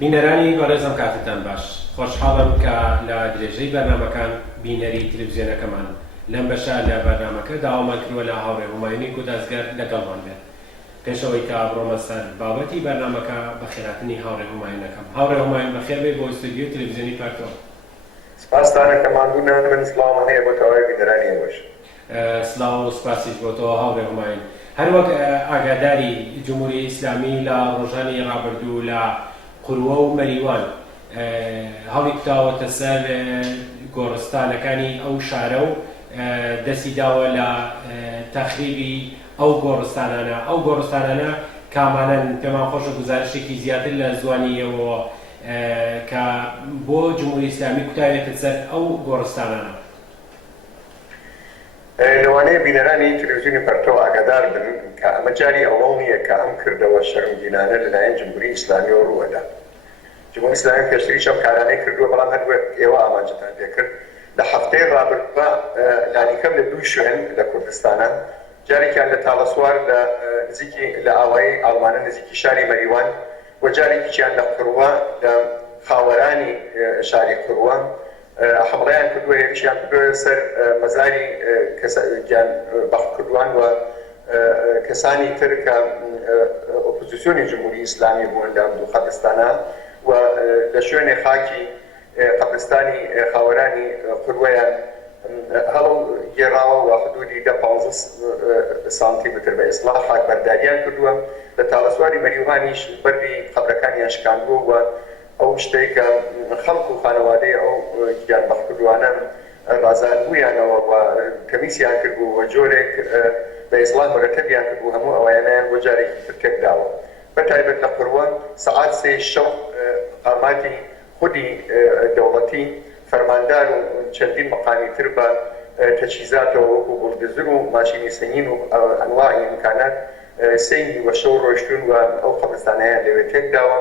بینەرانی بەڕێزم کاتتان باش خۆشحاڵم کە لە درێژەی بەرنامەکان بینەری تلڤیزیۆنەکەمان لەم بەشە لە بەرنامەکە داوامان کردووە لە هاوڕێ هومایونی گودازگەر لەگەڵمان بێت پێشەوەی کە بڕۆمە سەر بابەتی بەرنامەکە بە خێراتنی هاوڕێ هومایونەکەم. هاوڕێ هومایون بەخێر بێ بۆ ئستودیۆ تلڤیزیۆنی پارتۆ. سپاسدانە کە ماندوونە من سڵاوم هەیە بۆ تەواوی بینەرانی ئێوەش. سڵاو و سپاسیش بۆ تۆ هاوڕێ هومایون. هەروەک ئاگاداری جمهوری ئیسلامی لە ڕۆژانی ڕابردوو لە قوروە و مەریوان هەڵی کراوەتە سەر گۆڕستانەکانی ئەو شارە و دەستی داوە لە تەخریبی ئەو گۆڕستانانە کامانن پێمان خۆشە گزارشێکی زیاتر لە زوانیەوە کە بۆ جمهوری ئیسلامی کوتاوێتە سەر ئەو گۆڕستانانە. لەوانەیە بینەرانی تلڤیزیۆنی پەرتۆ ئاگادار بن کە ئەمە جاری ئەوەڵ نییە کە ئەم کردەوە شەرمگینانە لەلایەن جمهوری ئیسلامیەوە ڕووەدا. جمهوری ئیسلامی پێشتریش ئەم کارانەی کردووە، بەڵام هەروەک ئێوە ئامانجتان پێکرد لە هەفتەی ڕابردووە لانیکەم لە دوو شوێن لە کوردستانە، جارێکیان لە تاڵەسوار لە ئاوایی ئاڵمانە نزیکی شاری مەریوان و جارێکیان لە قوروە لە خاوەرانی شاری قوروە حمڵەیان کردووە، هێرشیان کردووە سەر مەزاری گیان بەخت کردوان و کەسانی تر کە ئۆپۆزیسیۆنی جمهوری ئیسلامی بوون لەم دوو قەبرستانە و لە شوێنێ خاکی قەبرستانی خاوەرانی قوروەیان هەڵ گێڕاوە و حدودی 15 سانتیمتر بە ئیسلاح خاکبەرداریان کردووە. لە تاڵەسواری مەریوانیش بەردی قەبرەکانیان شکاندووە و ئەو شتەی کە خەڵک و خانەوادەی ئەو گیان بەختکردوانە ڕازاندبوویانەوە و کەمیسیان کردبوو و جۆرێک بە ئیسڵام مرەتەبیان کردبوو، هەموو ئەوەیانیان بۆ جارێکی تر تێکداوە. بەتایبەت لە قوروە سەعات 3 شەو قاماتی خودی دەوڵەتی فەرماندار و چەندین مەقامی تر بە تەجهیزاتەوە وەکو بولدۆزەر و ماشینی سەنگین و ئەنواعی ئیمکانات سەیری وە شەو ڕۆیشتون و ئەو قەبرستانەیان لەوێ تێکداوە.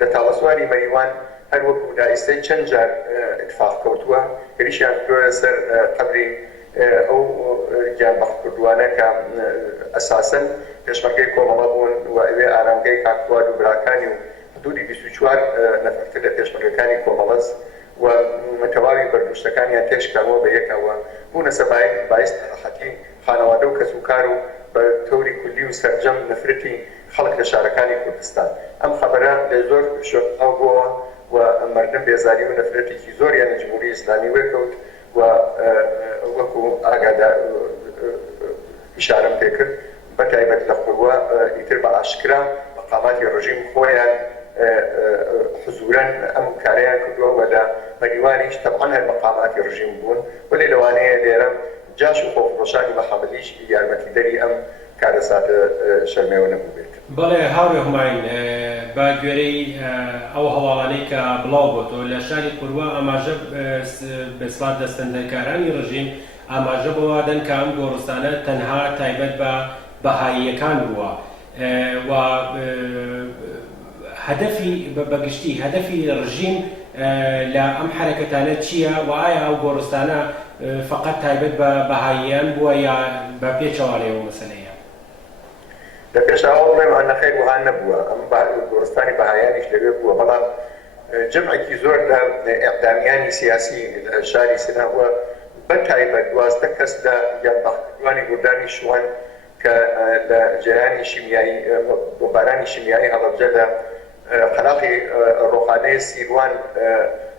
لە تاڵەسواری مەریوان هەروەکو دائیستەی چەند جار اتفاق کەوتووە، هێرشیان کردووە سەر قەبری ئەو گیان بەختکردوانە کە ئەساسەن پێشمەرگەی کۆمەڵە بوون و ئەوێ ئارامگەی کاکووار و براکانی و حدودی 24 نەفەرتر لە پێشمەرگەکانی کۆمەڵەس و تەواوی بەردوشتەکانیان تێشکاوە بە یەکەوە بوونە سەبای باعث ناڕەحەتی خانەوادە و کەسوکار و بە تەوری کولی و سەرجەم نەفرەتی خەڵک لە شارەکانی کوردستان. ئەم خەبەرە لە زۆر شۆڕاو بووە و مردم بێزاری و نەفرەتێکی زۆریان لە جمهوری ئیسلامی وەرکەوت و وەکو ئاگادار ئیشارەم پێکرد بەتایبەت لە قوروە ئیتر بە ئاشکرا مەقاماتی ڕژیم خۆیان حزورەن ئەم کارەیان کردووە و لە مەریوانیش تەبعەن هەر مەقاماتی ڕژیم بوون، وەلێ لەوانەیە لێرە جاش و خۆفڕۆشانی بەحەمەلیش یارمەتیدەری ئەم کارە ساتە شەرمێوە نەبوو بێت. بەڵێ هاوڕێ هومایون، بە گوێرەی ئەو هەواڵانەی کە بڵاو بۆتەوە لە شاری قوروە ئاماژە بەسڵات دەستەندەکارانی ڕژیم ئاماژە بۆوادەن کە ئەم گۆڕستانە تەنها تایبەت بە بەهاییەکان بووە و هەدەفی بەگشتی هەدەفی ڕژیم لە ئەم حرەکەتانە چییە و ئایا ئەو گۆڕستانە فقط تایبەت بە بەهاییان بووە یا بە پێچەوانەوە مەسەلەیە؟ لە پێشاوە بڵێم نەخێر وهان نەبووە، ئەم گۆڕستانی بەهاییانیش لەوێ بووە، بەڵام جەمعێکی زۆر لە ئیعدامیانی سیاسی لە شاری سنەوە بەتایبەت 12 کەس لە گیانبەختکردوانی گوردانی شوان کە لە جەرانی شیمیایی بۆمبارانی شیمیایی هەڵەبجە لە قەلاقی ڕۆخانەی سیروان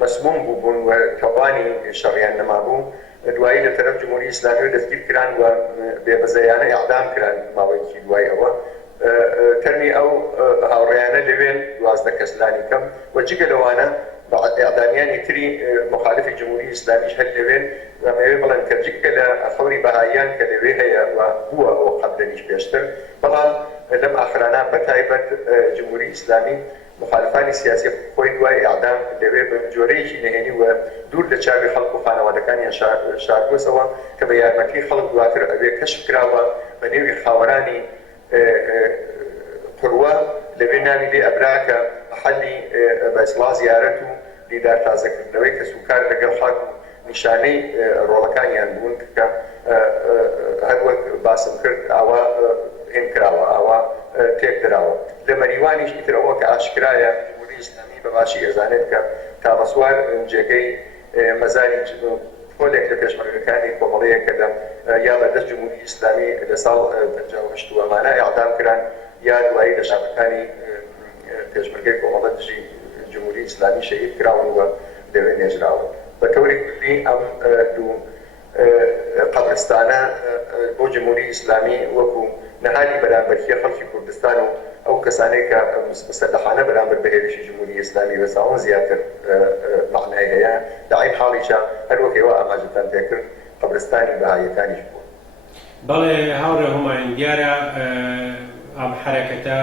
مەسموم بوون و تەوانی شەڕیان نەمابوو، دوایی لە تەرەف جمهوری ئیسلامی دەستگیر کران و بێبەزەیانە ئیعدام کران ماوەیەکی دوای ئەوە. تەرمی ئەو هاوڕێیانە لەوێن 12 کەس لانیکەم و جگە لەوانە بە ئیعدامیانی تری مخالفی جمهوری ئیسلامیش هەر لەوێن ئەمەوێ بڵێن کە جگە لە خەوری بەهاییان کە لەوێ هەیە و بووە ئەوە قەبلەنیش پێشتر، بەڵام لەم ئاخرانە بەتایبەت جمهوری ئیسلامی مخالفانی سیاسی خۆی دوای ئیعدام لەوێ بە جۆرەیەکی نهێنی و دوور لە چاوی خەڵک و خانەوادەکانیان شاردووەسەوە کە بە یارمەتی خەڵک دواتر ئەوێ کەشف کراوە بە نێوی خاوەرانی قوروە لەوێ ناوی لێ ئەبراکە محەلی بەئیسڵا زیارەت و دیدار تازەکردنەوەی کەسوکار لەگەڵ خاک و نیشانەی ڕۆڵەکانیان بوون کە هەروەک باسم کرد ئاوا هێن کراوە، ئاوا تێک دراوە لە مەریوانیش ئیترەوە کە ئاشکرایە جمهوری ئیسلامی بەباشی ئێزانێت کە تامەسوار جێگەی مەزاری کۆلێک لە پێشمەرگەکانی کۆمەڵەیە کە لە یا بەدەست جمهوری ئیسلامی لە ساڵ 1950 ئەمانە ئیعدام کران یا دوایی لە شارەکانی پێشمەرگەی کۆمەڵە دژی جمهوری ئیسلامی شەهید کراون و لەوێ نێژراون بە تەوری کوردی ئەم دوو قەبرستانە بۆ جمهوری ئیسلامی وەکو نەهانی بەرامبەرخیە خەڵکی کوردستان و ئەو کەسانەی کە مسلحانە بەرامبەر بە هێرشی جمهوری ئیسلامی بەساوان زیاتر معنای هەیە لە عین حاڵیشە هەر وەک ئێوە ئاماژەتان پێکرد قەبرستانی بەهایەتانیش بووە. بەڵێ هاوڕێ هومایون دیارە ئەم حرەکەتە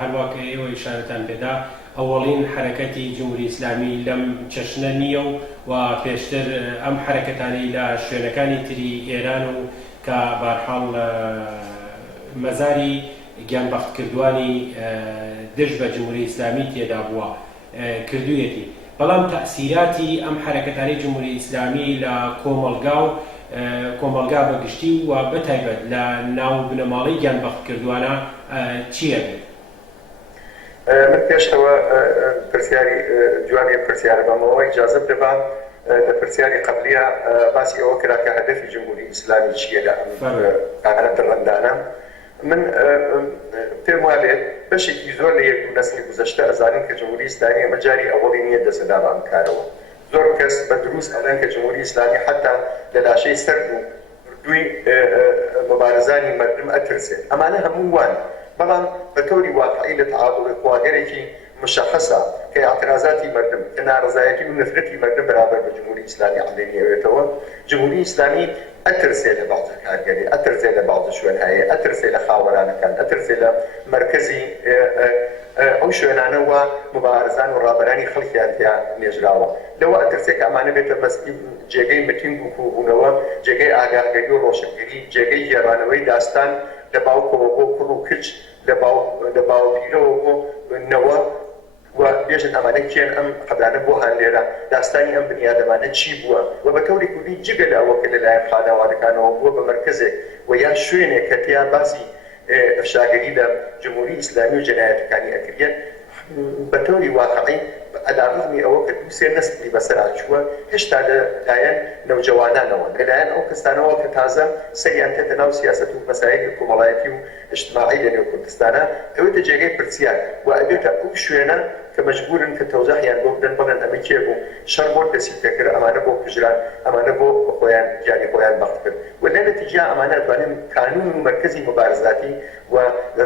هەروەک ئێوە ئیشارەتان پێدا ئەوەڵین حرەکەتی جمهوری ئیسلامی لەم چەشنە نییە و پێشتر ئەم حرەکەتانەی لە شوێنەکانی تری ئێران و کە بەرحاڵ مەزاری گیانبەختکردوانی دژ بە جمهوری ئیسلامی تێدا بووە کردوویەتی بەڵام تەئسیراتی ئەم حرەکەتانی جمهوری ئیسلامی لە کۆمەلگا بەگشتی و بەتایبەت لە ناو بنەماڵەی گیانبەختکردوانە چییە؟ من پێشەوە پرسیاری جوابی پرسیارە بەمەوە ئیجازەت بدەبا لە پرسیاری قبلیە باسی ئەوە کرا کە هەدەفی جمهوری ئیسلامی چییە لە ئەم ڕەندانە من پێم وابێت بەشێکی زۆر لە یەک نەسلی گوزەشتە ئەزانین کە جمهوری ئیسلامی ئەمە جاری ئەوەڵی نییە دەسەدا بەم کارەوە زۆر کەس بە دروست ئەڵێن کە جمهوری ئیسلامی حتا لە لاشەی سەرد و دوی مبارزانی مردم ئەترسێت ئەمانە هەموو وان بەڵام بە تۆری واقعی لە تعادڵی خواگەرێکی مشخصە کە اعتراضاتی مردم کە ناڕزایەتی و نفرەتی مردم بەرامبەر بە جمهوری ئیسلامی عەلێنیەوێتەوە جمهوری ئیسلامی ئەترسێ لە بەعض کارگەری ئەترسێ لە بەعض شوێنهایە ئەترسێ لە خاوەرانەکان ئەترسێ لە مرکزی ئەو شوێنانەوە مبارزان و ڕابەرانی خەڵکیان تیا نێژراوە لەوە ئەترسێک ئەمانە بێتە بەستی جێگەی متینگ و کوبوونەوە جێگەی ئاگاهگەری و ڕۆشنگری جێگەی گێڕانەوەی داستان لە باوکەوە بۆ کوڕ و کچ لە باوپیرەوە بۆ نەوە و بێژن ئەمانە کێن ئەم قەبرانە بۆ هەن لێرە داستانی ئەم بنیادەمانە چی بووە و بە تەوری کوردی جگە لە ئەوە کە لەلایەن خانەوادەکانەوە بووە بە مرکزێک و یا شوێنێک کە تیا باسی ئەفشاگەری لە جمهوری ئیسلامی و جەنایەتەکانی ئەکرێت بە تۆری واقعی ئەلاڕزمی ئەوە کە دوو سێ نەسلی بەسەراچووە هێشتا لەلایەن نەوجەوانانەوە لەلایەن ئەو کەسانەوە کە تازە سەریان تێتە ناو سیاسەت و مەسایەکی کۆمەڵایەتی و اجتماعی لە نێو کوردستانە ئەوێتە جێگەی پرسیار و ئەبێتە ئەو شوێنە کە مەجبورن کە تەوزەحیان بۆ بدەن بڵێن ئەمە کێ بوو شەڕ بۆ دەسی پێکرد ئەمانە بۆ کوژران ئەمانە بۆ خۆیان گیانی خۆیان بەخت کرد و لە نەتیجە ئەمانە دەتوانن کانون و مرکزی مبارزاتی و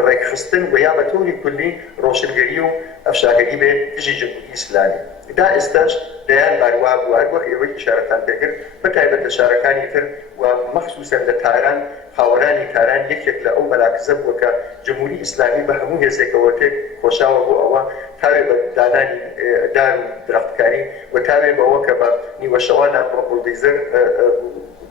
ڕێکخستن و یا بە تۆری کولی ڕۆشنگەری و ئەفشاگەری بێت دژی جمهوری ئیسلامی دا ئێستاش دەیان بارووا بووە هەر وەک ئێوەی ئیشارەتان پێکرد بەتایبەت لە شارەکانی تر و مەخسووسەن لە تاران خاوەرانی تاران یەکێک لە ئەو مەراکزە بووە کە جمهوری ئیسلامی بە هەموو هێزێکەوە تێک خۆشاوە بۆ ئەوە تاوێ بە دانانی دار و درەختکاری و تاوێ بەوە کە بە نیوەشەوانە بڵدیزەر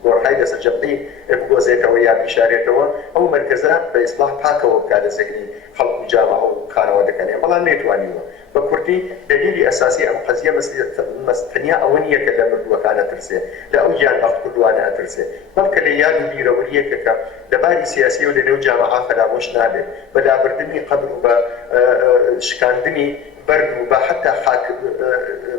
گۆڕهای دەسە جەبعی بگۆزێتەوە یا بیشارێتەوە ئەو مەرکەزە بە ئیسلاح پاکەوە بکات لە زەگری خەڵک و جامعە و خانەوادەکانیان بەڵام نێتوانیوە بە کوردی دلیلی ئەساسی ئەم قەزیە تەنیا ئەوە نییە کە لە مردووەکانە ترسێ لە ئەو گیانبەخت کردوانە ئەترسێ بەڵکە لە یاد و بیرەوەریەکەکە لەباری سیاسی و لە نێو جامعە فەرامۆش نابێت بە دابردنی قەبر و بە شکاندنی بەرد و بە حتا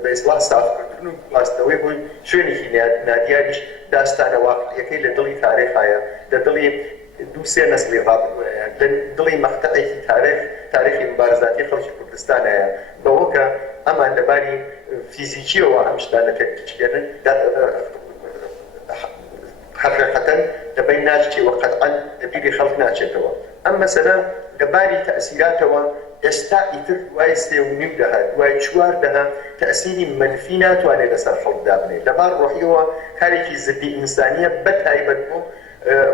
بە ئیسلاح سافکردن و گواستنەوەی بووی شوێنێکی نادیاریش داستانە واقعیەکەی لە دڵی تاریخایە لە دڵی دوو سێ نەسلی ڕابردووەیە لە دڵی مەقتەعێکی تاریخی مبارزاتی خەڵکی کوردستانەیە بەوە کە ئەمان لەباری فیزیکیەوە ئەم شتانە تێکچێنن حقیقەتەن لەبەر ناچێتەوە قەتعەن لەبیری خەڵک ناچێتەوە ئەم مەسەلە لەباری تەئسیراتەوە ئێستا ئیتر دوای 3.5 دەها دوای 4 دەها تەئسیری منفی ناتوانێت لەسەر خەڵکدا بنێت لەبار ڕۆحیەوە کارێکی زدی ئینسانیە بەتایبەت بۆ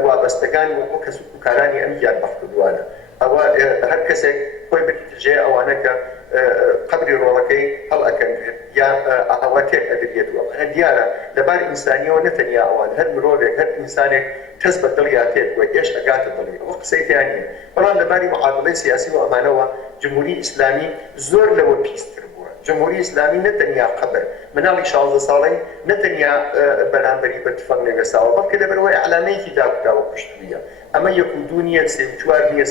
وابەستەکان بۆ کەس و کارانی ئەم گیانبەختکردوانە ئەوە هەر کەسێک خۆی بریتێ ئەوانە کە قبری ڕۆڵەکەی هەڵ ئەکەندرێت یا ئەوە تێک ئەدرێتەوە ئەمە دیارە لەبار ئینسانیەوە نەتەنیا ئەوان هەر مرۆڤێک هەر ئینسانێک کەس بە دڵیا تێک وە ئێش ئەگاتە دڵی ئەوە قسەی تیان نییە بەڵام لەباری معادڵەی سیاسی و ئەمانەوە جمهوری ئیسلامی زۆر لەوە پیستر بووە جمهوری ئیسلامی نەتەنیا قەبر مناڵی 16 ساڵەی نەتەنیا بەرامبەری بە تفەنگ نەگەساوە بەڵکە لەبەرەوەی ئەعلامەیەکی داوکراوە کوشتوویە ئەمە 1.2 نیە 3.4 نیە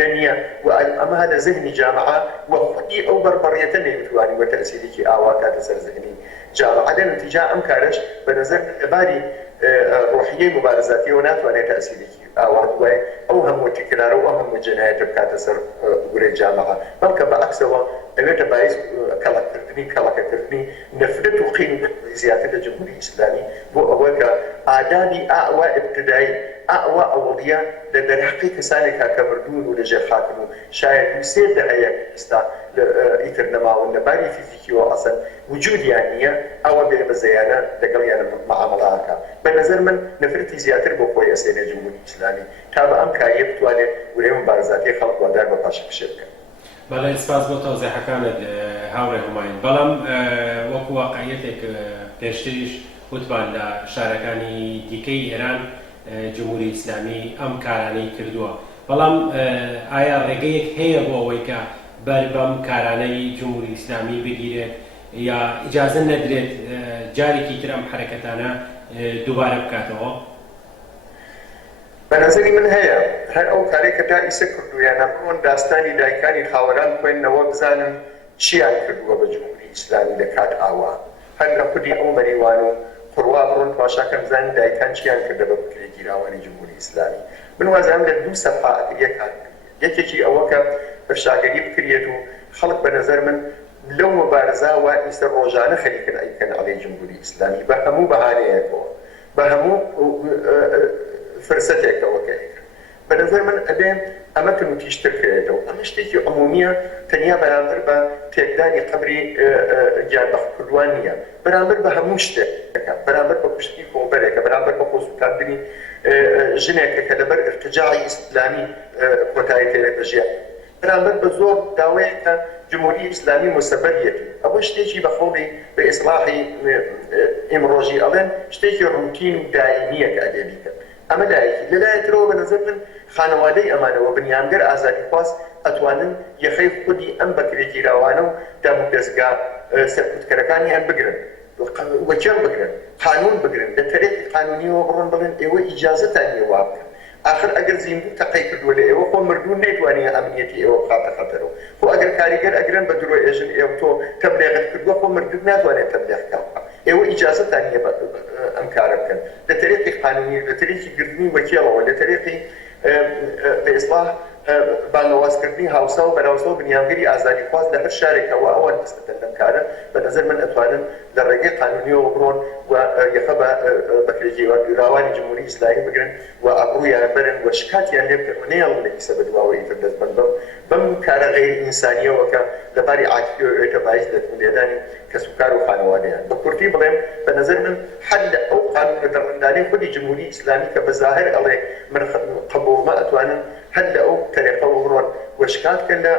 دنيا وأما هذا ذهني جامعة وخدي أو بربرية نيمتواني وتأثيرك آواكات سر ذهني جامعة لأن نتيجة أمكارش بنظر باري روحية مبارزاتية وناتواني تأثيرك آوات أو هم تكرار أو هم جناية بكات سر وري جامعة بلك بالعكس هو أنت بايز كلاكتني نفرت وقيم زيادة الجمهورية الإسلامي وأوك آدابي أعوى ابتدائي أعوى أولياء لدرحقي كسانك كمردون ولجي خاتمو شايد يسير دهية استا إترنما والنباري فيزيكي وأصلا وجود يعني أو بمزيانا لقل يعني معاملاتك بنظر من نفرتي زيادة بقوية سينة الجمهورية الإسلامي تابع أم كايب تواني وليهم بارزاتي خلق ودار بقاشة بشركة بەڵێ سپاس بۆ تەوزیحەکانت هاوڕێ هوماین بەڵام وەکو واقعیەتێک پێشتریش وتمان لە شارەکانی دیکەی ئێران جمهوری ئیسلامی ئەم کارانەی کردووە بەڵام ئایا ڕێگەیەک هەیە بۆ ئەوەی کە بەر بەم کارانەی جمهوری ئیسلامی بگیرێت یا ئیجازە نەدرێت جارێکی تر ئەم حرەکەتانە دووبارە بکاتەوە؟ بەنظری من هەیە هەر ئەو کارێکە تا ئیسە کردویانە بڕۆن داستانی دایکانی خاوەران بخوێننەوە بزانن چیان کردووە بە جمهوری ئیسلامی لە کات ئاوا هەر لە خودی ئەو مەریوان و قڕوا بڕۆن پاشاکە بزانن دایکان چیان کردە بە بکرێگیراوانی جمهوری ئیسلامی من وازانم لە دوو سەفحات یەکێکی ئەوە کە پرشاگەری بکرێت و خەڵک بەنەزەر من لەو مبارزە وا ئیسە ڕۆژانە خەریکن ئەیکەن عەلەی جمهوری ئیسلامی بە هەموو بەهانەیەکەوە بە هەموو فرسەتێکەوە کەیکە بەنظر من ئەبێ ئەمە تونوتیشتر کرێتەوە ئەمە شتێکی عمومیە تەنیا بەرامبەر بە تێکدانی قەبری گیانبەختکردوان نییە بەرامبەر بە هەموو شتێکەکە بەرامبەر بە کوشتنی کۆمبەرێکە بەرامبەر بە خۆسووتاندنی ژنێکە کە لەبەر ارتجاعی ئیسلامی کۆتایی تێرە بەژیان بەرامبەر بە زۆر داوایەکە جمهوری ئیسلامی مسەبەریەتی ئەوە شتێکی بەخۆڵی بە ئیسلاحی ئیمڕۆژی ئەڵێن شتێکی ڕوتین و دایمیە کە ئەدێ بیکەن ئەمە لایەکی لەلایەکەوە بەنەزەر من خانەوادەی ئەمانەوە بنیانگەر ئازادی خواست ئەتوانن یەخەی خودی ئەم بەکرێگیراوانە و دام و دەستگا سەرکوتکەرەکانیان بگرن وەکیان بگرن قانون بگرن لە تەرێکی قانونیەوە بڕۆن بڵێن ئێوە ئیجازەتان نییە وا بکەن آخر ئەگەر زیندوو تەقەی کردووە لە ئێوە خۆ مردوو نەیتوانێت ئەمنیەتی ئێوە بخاتە خەتەرەوە خۆ ئەگەر کاریگەر ئەگرن بە درۆ ئێژن ئێوە تۆ تەبلیغت کردووە خۆ مردوو ناتوانێت تەبلیغ بکات ئێوە ئیجازەتان نییە ئەم کارە بکەن لە تەرێکی قانونی لە تەرێکی گردنی وەکیڵەوە لە تەرێکی بە ئیسلاح بانەوازکردنی هاوسا و بەناوسە و بنیانگەری ئازادی خواست لە هەر شارێکەوە ئەوان دەستەکەن لەم کارە بەنەزەر من ئەتوانن لە ڕێگەی قانونیەوە بڕۆن و یەخە بە بەکرێگیراوانی جمهوری ئیسلامی بگرن و ئەبڕوویان بەرن و شکاتیان لێ بکەن و نەیەڵن لە ئیسە بەدواوەی تر دەستبەن بەم کارە غەیر ئینسانیەوە کە لەباری عاتفی و ئێتەبایز لێدانی کەسوکار و خانەوادەیان بە کورتی بڵێم بەنەزەر من حەد لە ئەو قانونە دەڕەندانەی خودی جمهوری ئیسلامی کە بەظاهر ئەڵێ من قبوڵمە ئەتوانن هەر لە ئەو تەرێقەوە بڕۆن وشکات کە لە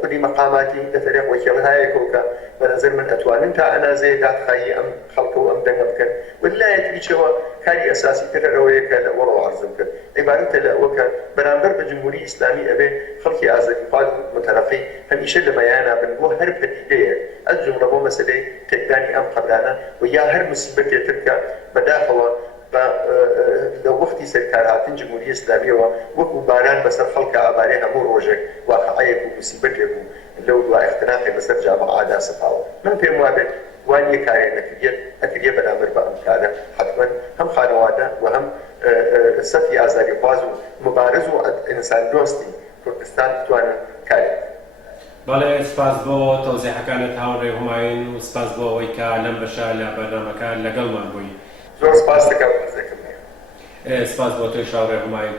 خودی مەقاماتی لە تەرێق وەکیڵهایەکەوە کە بەنەزەر من ئەتوانن تا ئەنازەیە دادخایی ئەم خەڵکە و ئەم دەنگە بکەن ولایەتیچەوە کاری ئەساسی ترەوەیە کە لە وەڕەوە عەرزم کرد عیبارەتە لە ئەوە کە بەرامبەر بە جمهوری ئیسلامی ئەبێ خەڵکی ئازادیخواز متەرەقی هەمیشە لە بەیانە بن بۆ هەر پەدیدەیەک ئەس جملە بۆ مەسەلەی تێکدانی ئەم قەبرانە و یا هەر موسیبەتێتر کە بەداخەوە لە وەختی سەرکارهاتن جمهوری ئیسلامیەوە وەکو باران بەسەر خەڵکە ئابارەی هەموو ڕۆژێک واقعەیەک و موسیبەتێک و لەو دوای اختناقی بەسەر جامەعادا سەپاوە من پێم وابێت وانیە کارێک نەکردێت ئەکردێ بەرامبەر بە ئەم کارە حتمما هەم خانەوادە و هەم سەفی ئازادیخواز و مبارز و ئینسان دۆستی کوردستان بتوانن کارێک بەڵێ سپاس بۆ تەوزیحەکانت هاوڕێ هوماین و سپاس بۆ ئەوەی کە لەم بەشە لە بەرنامەکان لەگەڵمان بووی زۆر سپاس دەکەم سپاس بۆ تۆی شاوڕێ هوماین